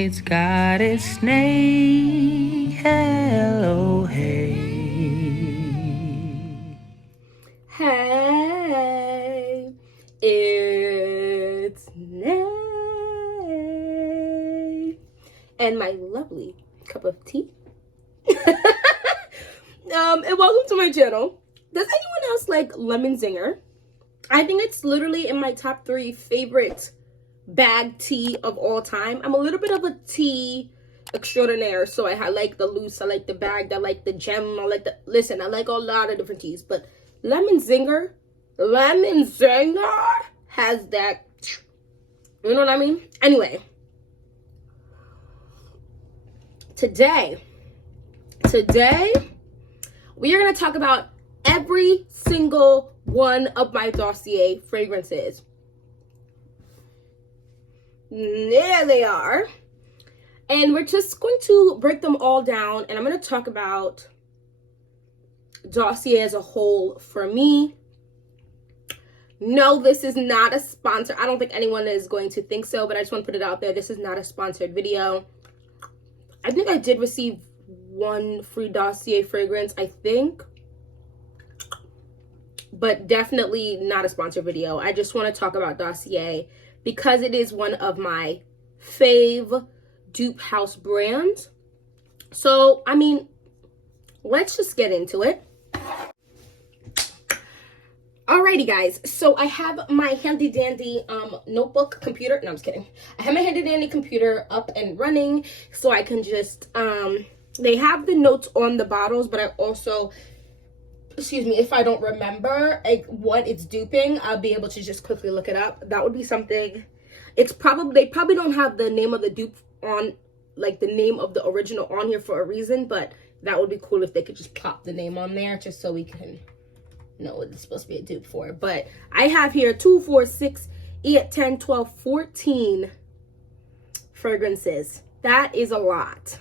It's got its name. Hello, hey. Hey, it's Nay. And my lovely cup of tea. And welcome to my channel. Does anyone else like lemon zinger? I think it's literally in my top 3 favorite bag tea of all time. I'm a little bit of a tea extraordinaire, so I like the loose, I like the bagged, I like the gem, I like a lot of different teas, but lemon zinger has that, you know what I mean? Anyway, today we are going to talk about every single one of my Dossier fragrances. There they are. And we're just going to break them all down, and I'm going to talk about Dossier as a whole for me. No, this is not a sponsor. I don't think anyone is going to think so, but I just want to put it out there. This is not a sponsored video. I think I did receive one free Dossier fragrance, I think. But definitely not a sponsored video. I just want to talk about Dossier because it is one of my fave dupe house brands. So, I mean, let's just get into it. Alrighty, guys. So I have my handy dandy notebook computer. No, I'm just kidding. I have my handy dandy computer up and running so I can just, they have the notes on the bottles, but I also, excuse me, if I don't remember what it's duping, I'll be able to just quickly look it up. That would be something. It's probably, they probably don't have the name of the dupe on, like the name of the original on here for a reason, but that would be cool if they could just plop the name on there just so we can know what it's supposed to be a dupe for. But I have here 2, 4, 6, 8, 10, 12, 14 fragrances. That is a lot.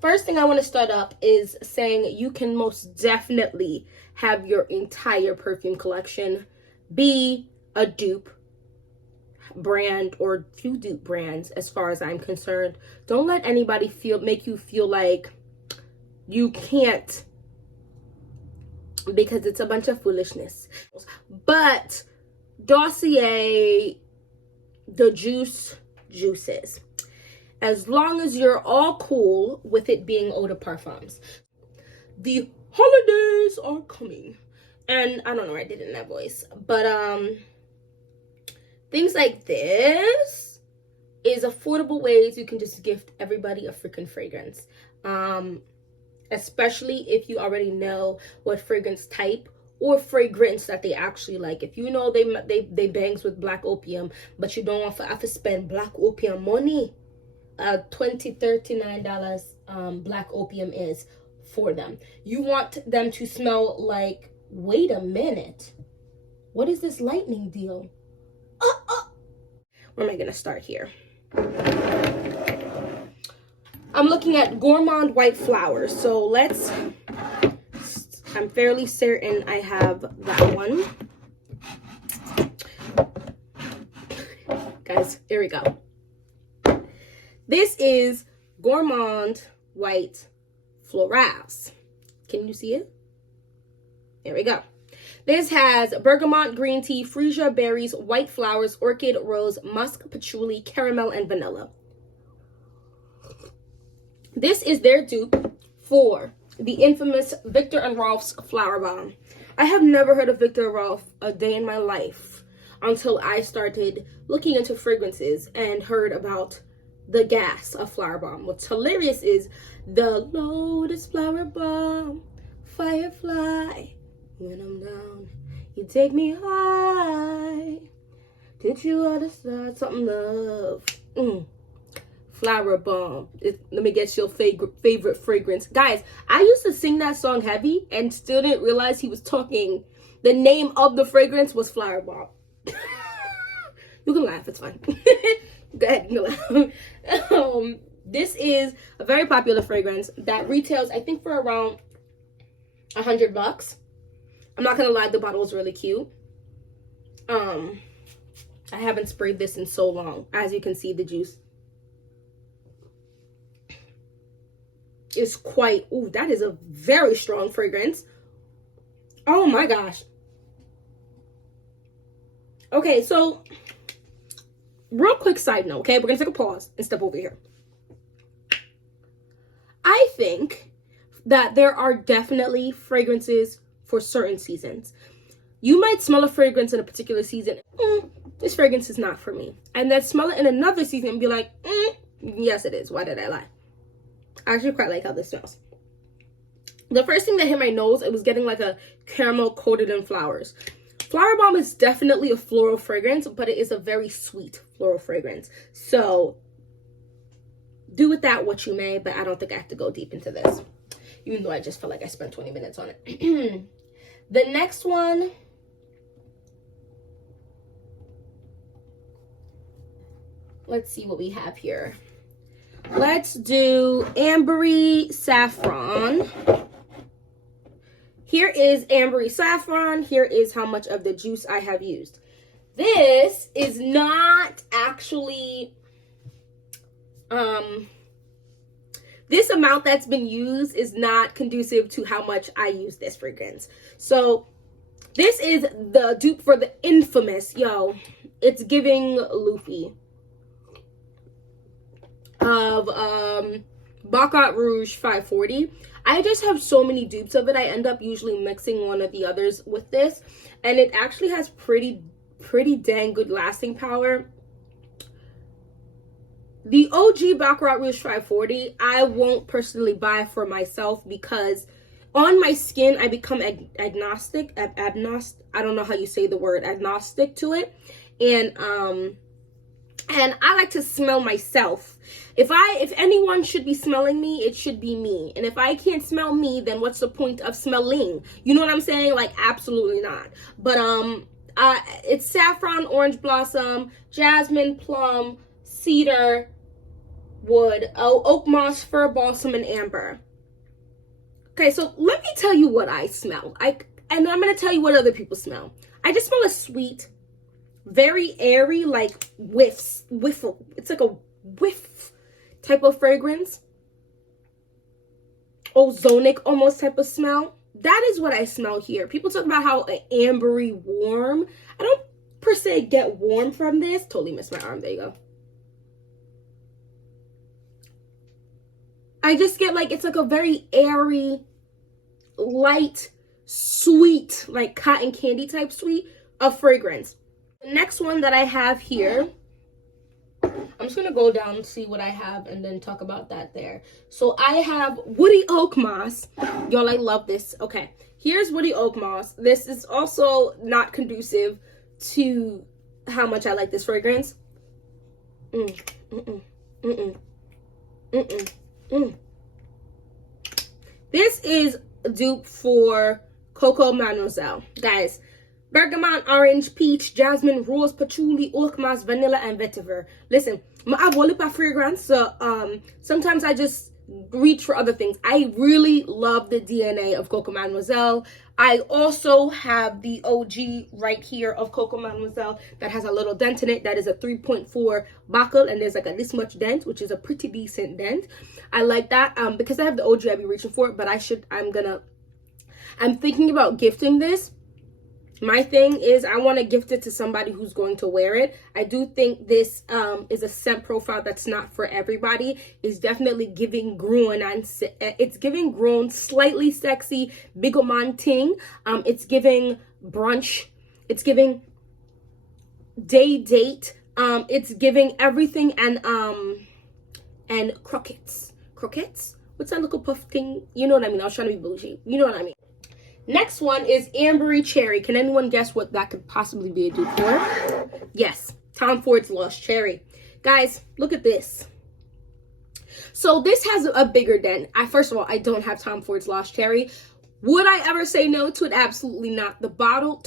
First thing I want to start up is saying you can most definitely have your entire perfume collection be a dupe brand or few dupe brands as far as I'm concerned. Don't let anybody make you feel like you can't, because it's a bunch of foolishness. But Dossier, the juices. As long as you're all cool with it being eau de parfums. The holidays are coming. And I don't know where I did it in that voice. But things like this is affordable ways you can just gift everybody a freaking fragrance. Especially if you already know what fragrance type or fragrance that they actually like. If you know they bangs with black opium, but you don't want to have to spend black opium money. $20, $39 black opium is for them. You want them to smell like, wait a minute, what is this lightning deal? Where am I gonna start here? I'm looking at Gourmand white flowers, so I'm fairly certain I have that one. Guys, here we go. This is Gourmand White Florals. Can you see it? There we go. This has bergamot, green tea, freesia, berries, white flowers, orchid, rose, musk, patchouli, caramel, and vanilla. This is their dupe for the infamous Viktor and Rolf's Flower Bomb. I have never heard of Viktor and Rolf a day in my life until I started looking into fragrances and heard about the gas of Flower Bomb. What's hilarious is the Lotus Flower Bomb, Firefly, when I'm down, you take me high, teach you how to start something love. Flower Bomb. Let me get your favorite fragrance. Guys, I used to sing that song heavy and still didn't realize he was talking. The name of the fragrance was Flower Bomb. You can laugh, it's fine. Go ahead, you can laugh. This is a very popular fragrance that retails, I think, for around $100. I'm not gonna lie, the bottle is really cute. I haven't sprayed this in so long. As you can see, the juice is quite, ooh, that is a very strong fragrance. Oh my gosh. Okay, so real quick side note, okay? We're gonna take a pause and step over here. I think that there are definitely fragrances for certain seasons. You might smell a fragrance in a particular season, this fragrance is not for me. And then smell it in another season and be like, yes it is, why did I lie? I actually quite like how this smells. The first thing that hit my nose, it was getting like a caramel coated in flowers. Flower Bomb is definitely a floral fragrance, but it is a very sweet floral fragrance. So do with that what you may, but I don't think I have to go deep into this, even though I just felt like I spent 20 minutes on it. The next one, let's see what we have here. Let's do Ambery Saffron. Here is Ambery Saffron. Here is how much of the juice I have used. This is not actually, this amount that's been used is not conducive to how much I use this fragrance. So this is the dupe for the infamous, it's giving Luffy of Baccarat Rouge 540. I just have so many dupes of it. I end up usually mixing one of the others with this, and it actually has pretty dang good lasting power. The OG Baccarat Rouge 540, I won't personally buy for myself because on my skin, I become agnostic. I don't know how you say the word, agnostic to it. And I like to smell myself. If anyone should be smelling me, it should be me. And if I can't smell me, then what's the point of smelling? You know what I'm saying? Like, absolutely not. But it's saffron, orange blossom, jasmine, plum, cedar wood, oak moss, fir balsam, and amber. Okay, so let me tell you what I smell. And I'm gonna tell you what other people smell. I just smell a sweet, very airy, like whiff. It's like a whiff type of fragrance. Ozonic almost type of smell. That is what I smell here. People talk about how ambery warm. I don't per se get warm from this. Totally missed my arm. There you go. I just get like, it's like a very airy, light, sweet, like cotton candy type sweet of fragrance. The next one that I have here, I'm just going to go down and see what I have and then talk about that there. So I have Woody Oak Moss. Y'all, I love this. Okay, here's Woody Oak Moss. This is also not conducive to how much I like this fragrance. This is a dupe for Coco Mademoiselle. Guys, bergamot, orange, peach, jasmine, rose, patchouli, oak moss, vanilla, and vetiver. Listen, I have one of fragrance, so sometimes I just reach for other things. I really love the DNA of Coco Mademoiselle. I also have the OG right here of Coco Mademoiselle that has a little dent in it. That is a 3.4 buckle, and there's like this much dent, which is a pretty decent dent. I like that because I have the OG, I'd be reaching for it, but I'm thinking about gifting this. My thing is I want to gift it to somebody who's going to wear it. I do think this is a scent profile that's not for everybody. It's definitely giving grown, and it's giving grown, slightly sexy, bigomanting. It's giving brunch. It's giving date. It's giving everything, and croquettes. What's that little puff thing? You know what I mean? I was trying to be bougie. You know what I mean? Next one is Ambery Cherry. Can anyone guess what that could possibly be a dupe for? Yes, Tom Ford's Lost Cherry. Guys, look at this. So this has a bigger dent. First of all, I don't have Tom Ford's Lost Cherry. Would I ever say no to it? Absolutely not. The bottles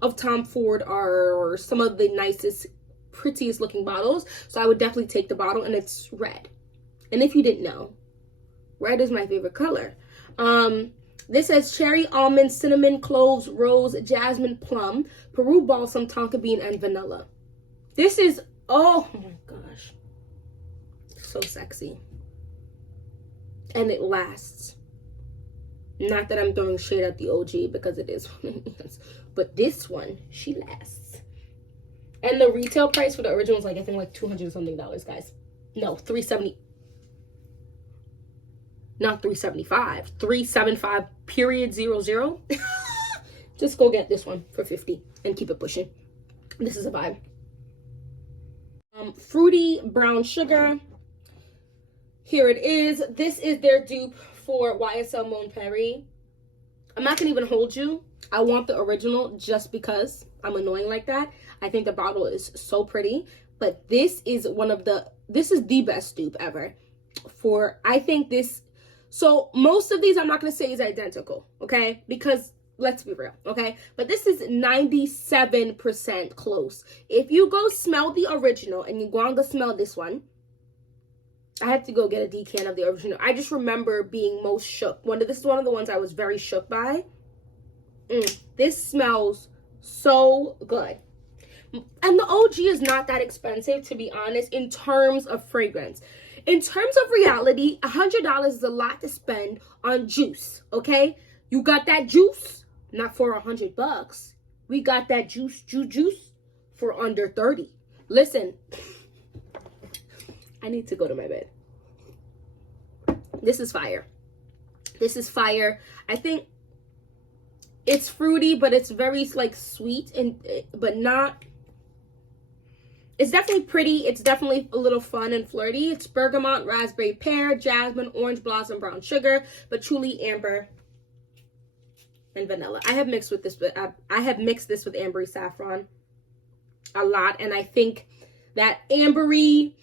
of Tom Ford are some of the nicest, prettiest looking bottles. So I would definitely take the bottle, and it's red. And if you didn't know, red is my favorite color. This says cherry, almond, cinnamon, cloves, rose, jasmine, plum, Peru balsam, tonka bean, and vanilla. This is, oh my gosh, so sexy. and it lasts. Not that I'm throwing shade at the OG, because it is, but this one, she lasts. And the retail price for the original is like, I think like $200 something, guys. No, $370. Not $375. $375 period 00. Just go get this one for $50 and keep it pushing. This is a vibe. Fruity brown sugar. Here it is. This is their dupe for YSL Mon Paris. I'm not gonna even hold you. I want the original just because I'm annoying like that. I think the bottle is so pretty, but this is the best dupe ever for, I think this. So most of these I'm not gonna say is identical, okay? Because let's be real, okay? But this is 97% close. If you go smell the original and you go on go smell this one, I had to go get a decan of the original. I just remember being most shook. This is one of the ones I was very shook by. This smells so good. And the OG is not that expensive, to be honest, in terms of fragrance. In terms of reality, $100 is a lot to spend on juice, okay? You got that juice, not for $100. We got that juice for under 30. Listen, I need to go to my bed. This is fire. This is fire. I think it's fruity, but it's very like sweet but not. It's definitely pretty. It's definitely a little fun and flirty. It's bergamot, raspberry, pear, jasmine, orange blossom, brown sugar, patchouli, amber, and vanilla. I have mixed this with Ambery saffron a lot, and I think that Ambery,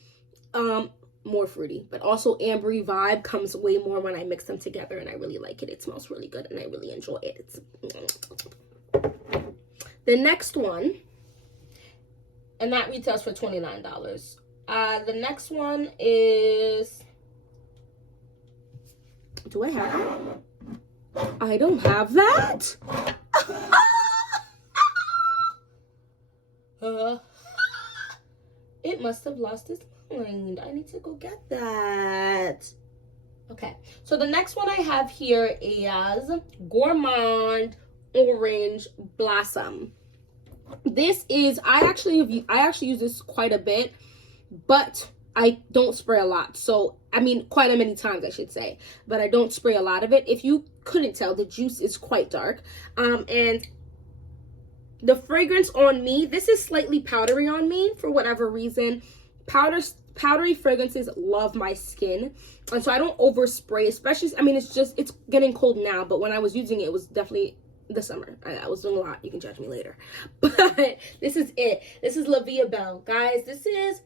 more fruity, but also Ambery vibe comes way more when I mix them together, and I really like it. It smells really good, and I really enjoy it. The next one, and that retails for $29. The next one is, do I have that? I don't have that. It must have lost its mind. I need to go get that. Okay, so the next one I have here is Gourmand Orange Blossom. This is, I actually use this quite a bit, but I don't spray a lot. So, I mean, quite a many times, I should say, but I don't spray a lot of it. If you couldn't tell, the juice is quite dark. And the fragrance on me, this is slightly powdery on me for whatever reason. Powdery fragrances love my skin, and so I don't overspray, especially, I mean, it's getting cold now, but when I was using it, it was definitely the summer. I was doing a lot. You can judge me later. But this is it. This is La Vie Belle. Guys, this is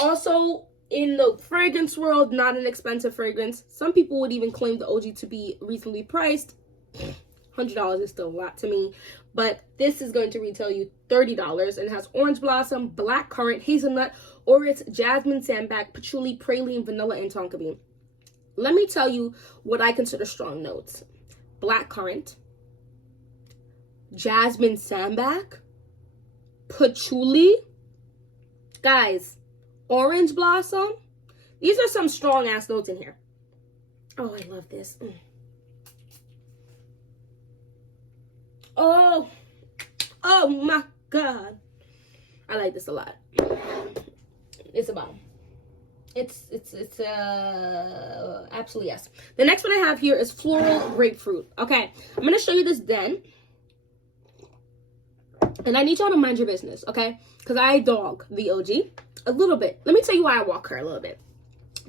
also, in the fragrance world, not an expensive fragrance. Some people would even claim the OG to be reasonably priced. $100 is still a lot to me. But this is going to retail you $30 and has orange blossom, black currant, hazelnut, orris, jasmine, sambac, patchouli, praline, vanilla, and tonka bean. Let me tell you what I consider strong notes. Black currant, jasmine sambac, patchouli, guys, orange blossom. These are some strong ass notes in here. Oh, I love this. Oh my god, I like this a lot. It's a bomb. It's absolutely yes. The next one I have here is Floral Grapefruit. Okay, I'm gonna show you this then, and I need y'all to mind your business, okay? Because I dog the OG a little bit. Let me tell you why I walk her a little bit.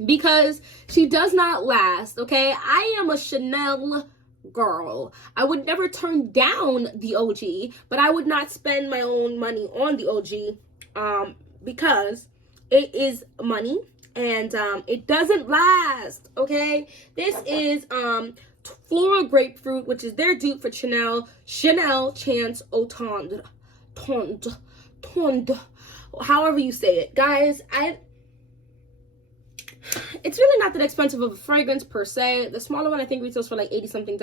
Because she does not last, okay? I am a Chanel girl. I would never turn down the OG, but I would not spend my own money on the OG because it is money. And it doesn't last, okay? This is Floral Grapefruit, which is their dupe for Chanel Chance Au Tendre, however you say it. Guys, it's really not that expensive of a fragrance per se. The smaller one I think retails for like $80-something.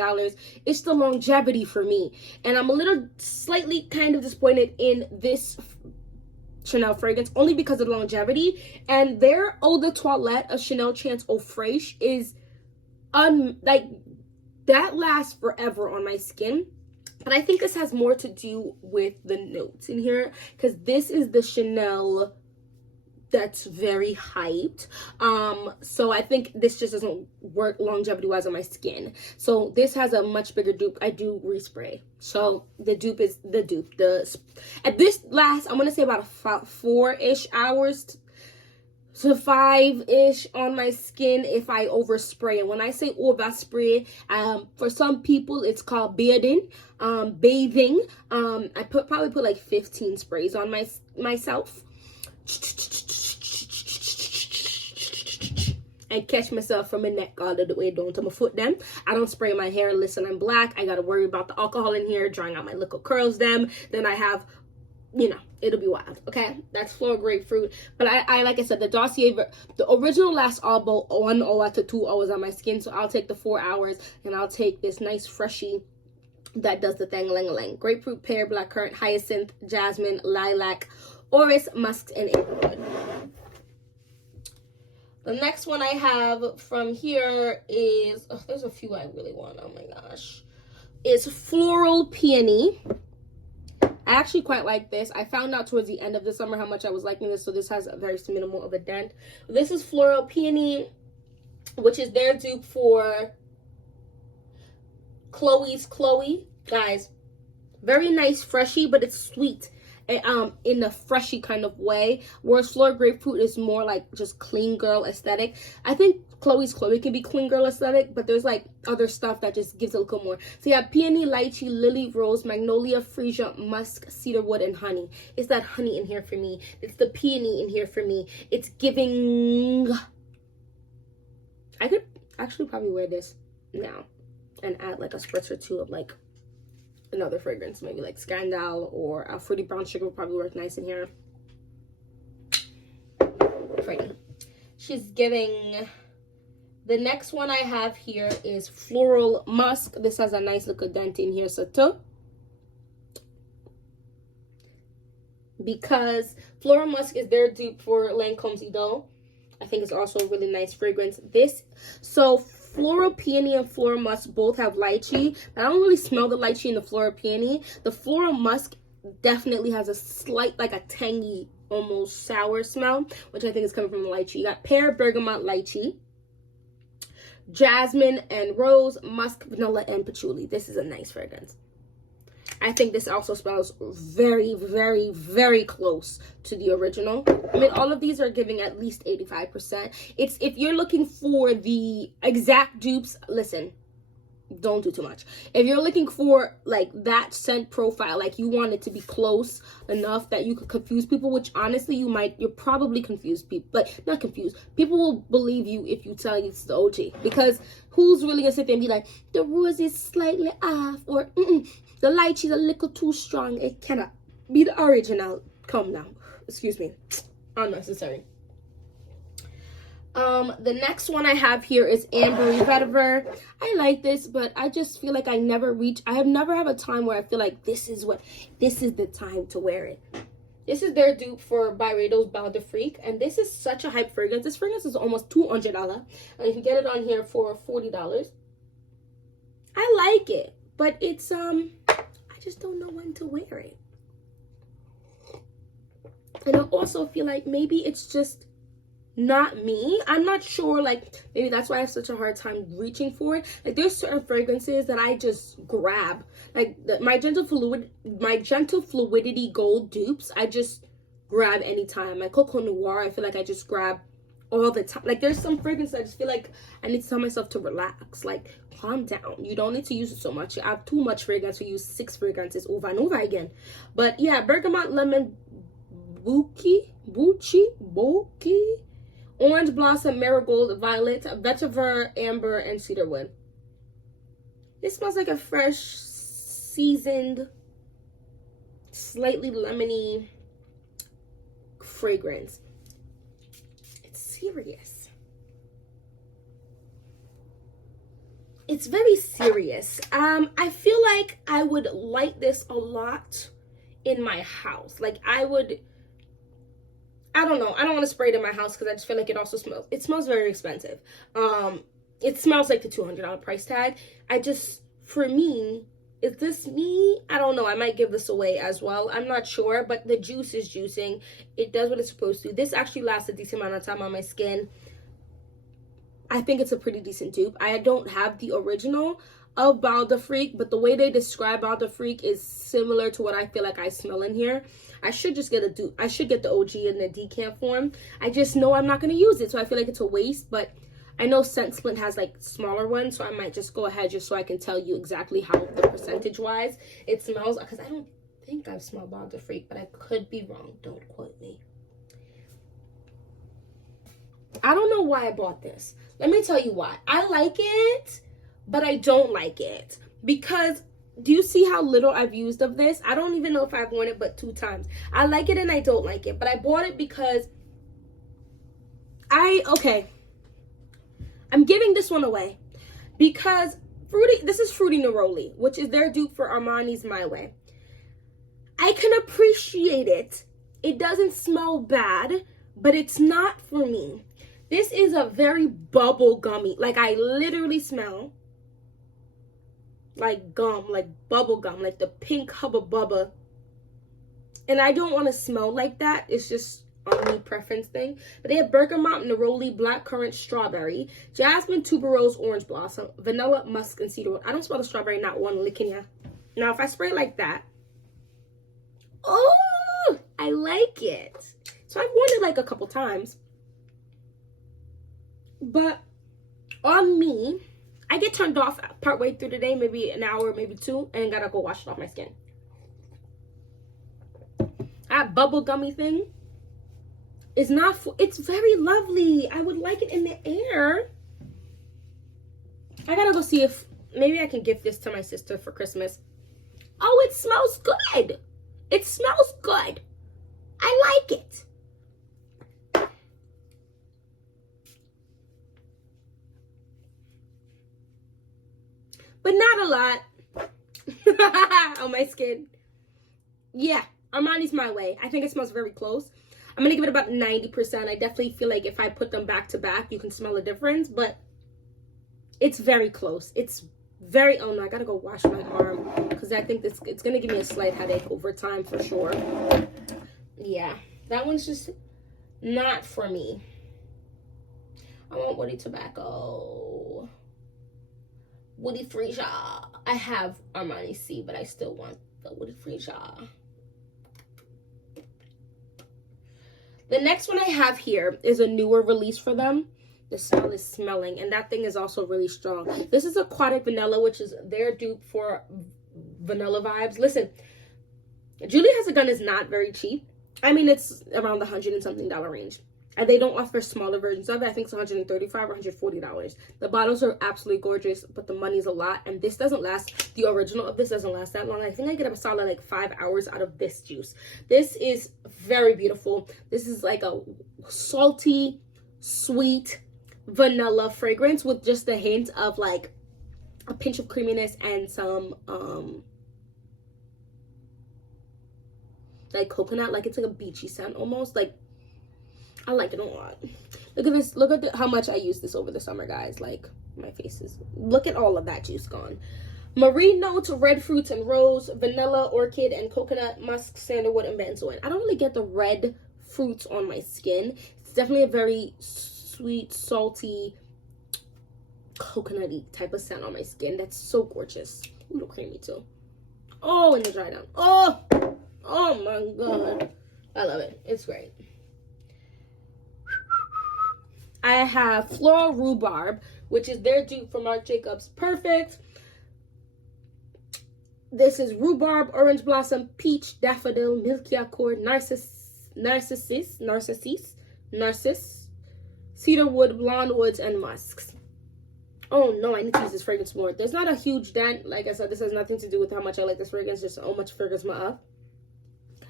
It's the longevity for me. And I'm a little slightly kind of disappointed in this Chanel fragrance, only because of the longevity. And their eau de toilette of Chanel Chance Eau Fraiche is like, that lasts forever on my skin. But I think this has more to do with the notes in here, because this is the Chanel that's very hyped. So I think this just doesn't work longevity wise on my skin. So this has a much bigger dupe. I do respray, so the dupe is the dupe. At this last, I'm gonna say about 4-ish hours to 5-ish on my skin if I overspray. And when I say overspray, for some people it's called bathing. I probably put like 15 sprays on myself. And catch myself from my neck all the way down to my foot them. I don't spray my hair. Listen, I'm black. I gotta worry about the alcohol in here drying out my little curls them. Then I have, you know, it'll be wild. Okay, that's Floral Grapefruit. But I like I said, the Dossier, the original lasts about 1 hour to 2 hours on my skin. So I'll take the 4 hours, and I'll take this nice freshy that does the thing lang. Grapefruit, pear, blackcurrant, hyacinth, jasmine, lilac, orris, musk, and apricot. The next one I have from here is, oh, there's a few I really want, oh my gosh. It's Floral Peony. I actually quite like this. I found out towards the end of the summer how much I was liking this, so this has a very minimal of a dent. This is Floral Peony, which is their dupe for Chloe's Chloe. Guys, very nice freshy, but it's sweet. In a freshy kind of way, whereas Floral Grapefruit is more like just clean girl aesthetic. I think Chloe's Chloe can be clean girl aesthetic, but there's like other stuff that just gives a little more. So you have peony, lychee, lily, rose, magnolia, freesia, musk, cedarwood, and honey. It's that honey in here for me. It's the peony in here for me. It's giving. I could actually probably wear this now and add like a spritz or two of like another fragrance, maybe like Scandal or a Fruity Brown Sugar would probably work nice in here. Pretty. She's giving. The next one I have here is Floral Musk. This has a nice little dent in here, so too. Because Floral Musk is their dupe for Lancome's Idole. I think it's also a really nice fragrance. So Floral Peony and Floral Musk both have lychee, but I don't really smell the lychee in the Floral Peony. The Floral Musk definitely has a slight, like a tangy, almost sour smell, which I think is coming from the lychee. You got pear, bergamot, lychee, jasmine and rose, musk, vanilla, and patchouli. This is a nice fragrance. I think this also smells very, very, very close to the original. I mean, all of these are giving at least 85%. It's, if you're looking for the exact dupes, listen, don't do too much. If you're looking for like that scent profile, like you want it to be close enough that you could confuse people, which honestly you're probably confused people, but not confused. People will believe you if you tell you it's the OG, because who's really gonna sit there and be like, the rose is slightly off, or the lychee is a little too strong, it cannot be the original. Come now, excuse me, unnecessary. The next one I have here is Ambery Vetiver. I like this, but I just feel like I have never had a time where I feel like this is the time to wear it. This is their dupe for Byredo's Bound to Freak, and this is such a hype fragrance. This fragrance is almost $200, and you can get it on here for $40. I like it, but it's I just don't know when to wear it. And I also feel like maybe it's just not me. I'm not sure, like maybe that's why I have such a hard time reaching for it. Like there's certain fragrances that I just grab, like my gentle fluidity gold dupes I just grab anytime. My Coco Noir, I feel like I just grab all the time. Like there's some fragrances I just feel like I need to tell myself to relax, like calm down, you don't need to use it so much. I have too much fragrance to use 6 fragrances over and over again. But yeah, bergamot, lemon, buki, orange blossom, marigold, violet, vetiver, amber, and cedarwood. This smells like a fresh, seasoned, slightly lemony fragrance. It's serious. It's very serious. I feel like I would light this a lot in my house. Like I would I don't know. I don't want to spray it in my house because I just feel like it smells very expensive. It smells like the $200 price tag. For me, is this me? I don't know. I might give this away as well. I'm not sure, but the juice is juicing. It does what it's supposed to. This actually lasts a decent amount of time on my skin. I think it's a pretty decent dupe. I don't have the original of Bal de Freak, but the way they describe Bal de Freak is similar to what I feel like I smell in here. I should just get a dupe. I should get the OG in the decant form. I just know I'm not going to use it, so I feel like it's a waste, but I know Scent Splint has like smaller ones, so I might just go ahead just so I can tell you exactly how the percentage-wise it smells, because I don't think I've smelled Bal de Freak, but I could be wrong. Don't quote me. I don't know why I bought this. Let me tell you why. I like it, but I don't like it. Because, do you see how little I've used of this? I don't even know if I've worn it but 2 times. I like it and I don't like it. But I bought it because I'm giving this one away. Because this is Fruity Neroli, which is their dupe for Armani's My Way. I can appreciate it. It doesn't smell bad, but it's not for me. This is a very bubble gummy. Like, I literally smell like gum, like bubble gum, like the pink Hubba Bubba. And I don't want to smell like that. It's just a me preference thing. But they have bergamot, neroli, blackcurrant, strawberry, jasmine, tuberose, orange blossom, vanilla, musk, and cedarwood. I don't smell the strawberry, not one licking ya. Now, if I spray it like that, oh, I like it. So I've worn it like a couple times. But on me, I get turned off partway through the day, maybe an hour, maybe 2, and gotta go wash it off my skin. That bubble gummy thing is not for, it's very lovely. I would like it in the air. I gotta go see if, maybe I can gift this to my sister for Christmas. Oh, it smells good. It smells good. I like it. But not a lot on my skin. Yeah, Armani's My Way. I think it smells very close. I'm going to give it about 90%. I definitely feel like if I put them back to back, you can smell a difference. But it's very close. It's very, oh no, I got to go wash my arm. Because I think it's going to give me a slight headache over time for sure. Yeah, that one's just not for me. I want woody tobacco. Woody Freesia. I have Armani C, but I still want the Woody Freesia. The next one I have here is a newer release for them. The smell is smelling, and that thing is also really strong. This is Aquatic Vanilla, which is their dupe for vanilla vibes. Listen, Julie Has a Gun is not very cheap. I mean, it's around the $100 and something range. And they don't offer smaller versions of it. I think it's $135 or $140. The bottles are absolutely gorgeous, but the money's a lot. And this doesn't last, the original of this doesn't last that long. I think I get a solid like 5 hours out of this juice. This is very beautiful. This is like a salty, sweet vanilla fragrance with just a hint of like a pinch of creaminess and some like coconut. Like it's like a beachy scent almost. Like, I like it a lot. Look at this. Look at how much I used this over the summer, guys. Like, my face is... Look at all of that juice gone. Marine notes, red fruits and rose, vanilla, orchid, and coconut, musk, sandalwood, and benzoin. I don't really get the red fruits on my skin. It's definitely a very sweet, salty, coconutty type of scent on my skin. That's so gorgeous. A little creamy, too. Oh, and the dry down. Oh! Oh, my God. I love it. It's great. I have Floral Rhubarb, which is their dupe for Marc Jacobs Perfect. This is rhubarb, orange blossom, peach, daffodil, milky accord, narcissus, cedarwood, blonde woods, and musks. Oh no, I need to use this fragrance more. There's not a huge dent. Like I said, this has nothing to do with how much I like this fragrance, just how much fragrance my up.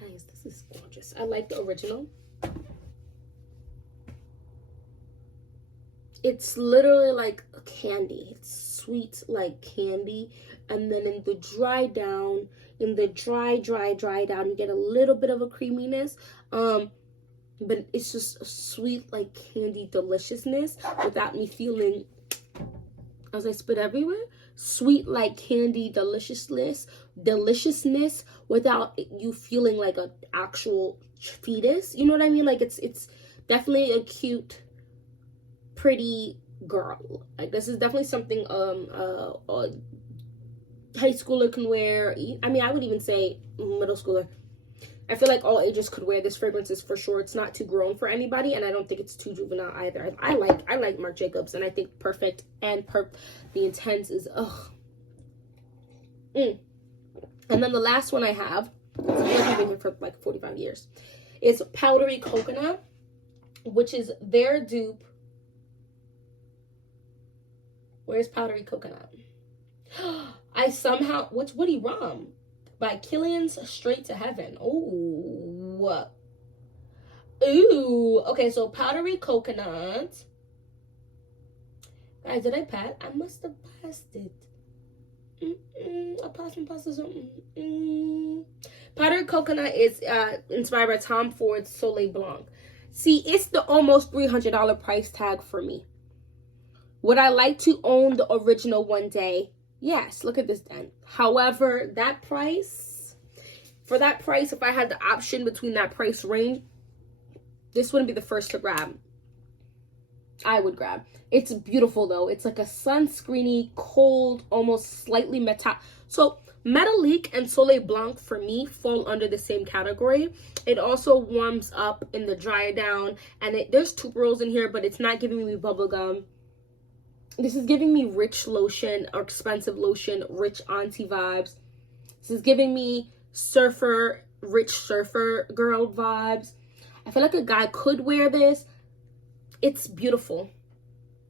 Guys, this is gorgeous. I like the original. It's literally like a candy. It's sweet like candy. And then in the dry down, you get a little bit of a creaminess. but it's just a sweet, like candy deliciousness without me feeling, as I spit everywhere, sweet like candy deliciousness without you feeling like an actual fetus. You know what I mean? Like it's definitely a cute, pretty girl. Like this is definitely something a high schooler can wear. I mean, I would even say middle schooler. I feel like all ages could wear this fragrance is for sure. It's not too grown for anybody, and I don't think it's too juvenile either. I like Marc Jacobs, and I think Perfect and the Intense is And then the last one I have, I've been here for like 45 years, is Powdery Coconut, which is their dupe. Where's Powdery Coconut? I somehow, what's Woody Rum? By Killian's Straight to Heaven. Ooh. Ooh. Okay, so Powdery Coconut. Guys, did I pass? I must have passed it. I passed something. Powdery Coconut is inspired by Tom Ford's Soleil Blanc. See, it's the almost $300 price tag for me. Would I like to own the original one day? Yes, look at this then. However, that price, for that price, if I had the option between that price range, this wouldn't be the first to grab. I would grab. It's beautiful though. It's like a sunscreeny, cold, almost slightly metallic. So Metallique and Soleil Blanc for me fall under the same category. It also warms up in the dry down, and there's tuberose in here, but it's not giving me bubblegum. This is giving me rich lotion or expensive lotion, rich auntie vibes. This is giving me surfer, rich surfer girl vibes. I feel like a guy could wear this. It's beautiful.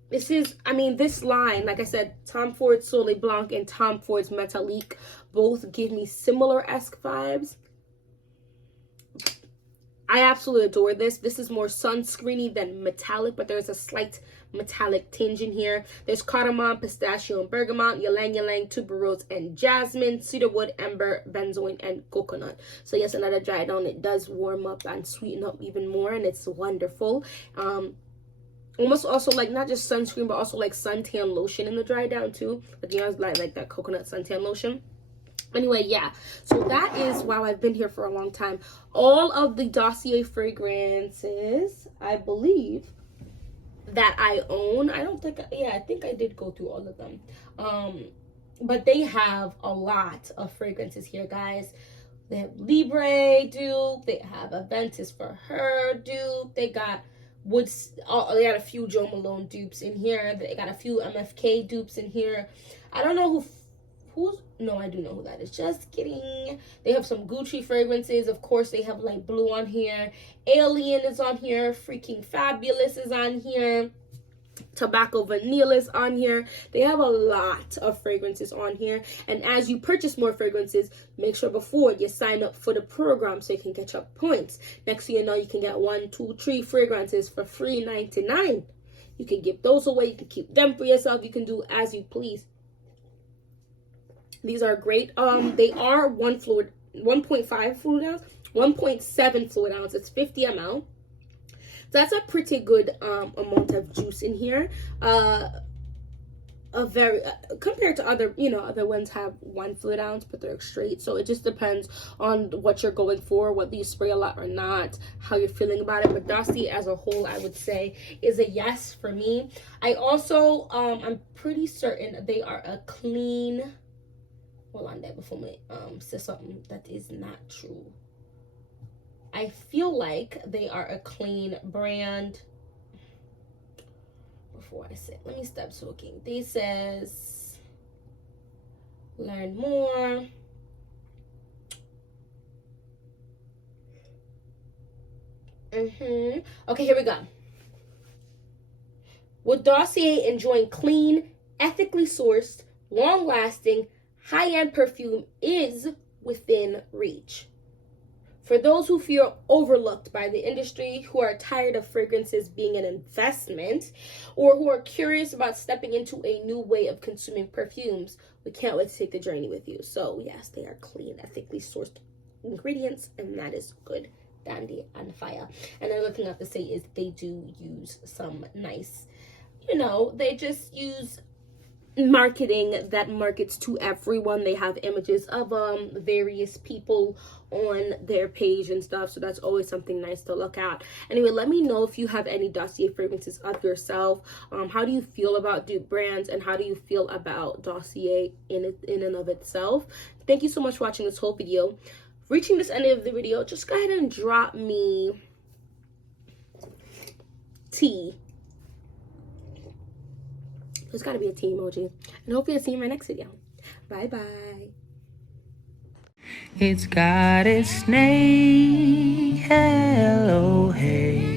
This is, I mean, this line, like I said, Tom Ford's Soleil Blanc and Tom Ford's Metallique both give me similar-esque vibes. I absolutely adore this. This is more sunscreeny than metallic, but there's a slight metallic tinge in here. There's cardamom, pistachio, and bergamot, ylang ylang, tuberose, and jasmine, cedarwood, amber, benzoin, and coconut. So yes, another dry down. It does warm up and sweeten up even more, and it's wonderful. Almost also like not just sunscreen, but also like suntan lotion in the dry down too. Like, you know, like that coconut suntan lotion. Anyway, yeah, so that is, wow, I've been here for a long time. All of the Dossier fragrances, I believe, that I own. I don't think, yeah, I think I did go through all of them. But they have a lot of fragrances here, guys. They have Libre dupe. They have Aventus for Her dupe. They got they got a few Jo Malone dupes in here. They got a few MFK dupes in here. I don't know no, I do know who that is. Just kidding. They have some Gucci fragrances. Of course, they have Light Blue on here. Alien is on here. Freaking Fabulous is on here. Tobacco Vanilla is on here. They have a lot of fragrances on here. And as you purchase more fragrances, make sure before you sign up for the program so you can get your points. Next thing you know, you can get 1, 2, 3 fragrances for free $99. You can give those away. You can keep them for yourself. You can do as you please. These are great. They are 1.5 fluid ounce, 1.7 fluid ounce. It's 50 ml. So that's a pretty good amount of juice in here. Compared to other, other ones have 1 fluid ounce, but they're straight. So it just depends on what you're going for, whether you spray a lot or not, how you're feeling about it. But Dossier as a whole, I would say, is a yes for me. I also, I'm pretty certain they are a clean. Hold on there before me say something that is not true. I feel like they are a clean brand. Before I say, let me stop talking. This says, learn more. Okay, here we go. With Dossier enjoying clean, ethically sourced, long-lasting, high-end perfume is within reach. For those who feel overlooked by the industry, who are tired of fragrances being an investment, or who are curious about stepping into a new way of consuming perfumes, we can't wait to take the journey with you. So yes, they are clean, ethically sourced ingredients, and that is good dandy and fire. And another thing I have to say is they do use some nice, you know, they just use marketing that markets to everyone. They have images of various people on their page and stuff, so that's always something nice to look at. Anyway, let me know if you have any Dossier fragrances of yourself. How do you feel about dupe brands, and how do you feel about Dossier in and of itself? Thank you so much for watching this whole video. Reaching this end of the video, just go ahead and drop me tea. There's got to be a tea emoji. And hopefully I'll see you in my next video. Bye bye. It's got its name. Hello, hey.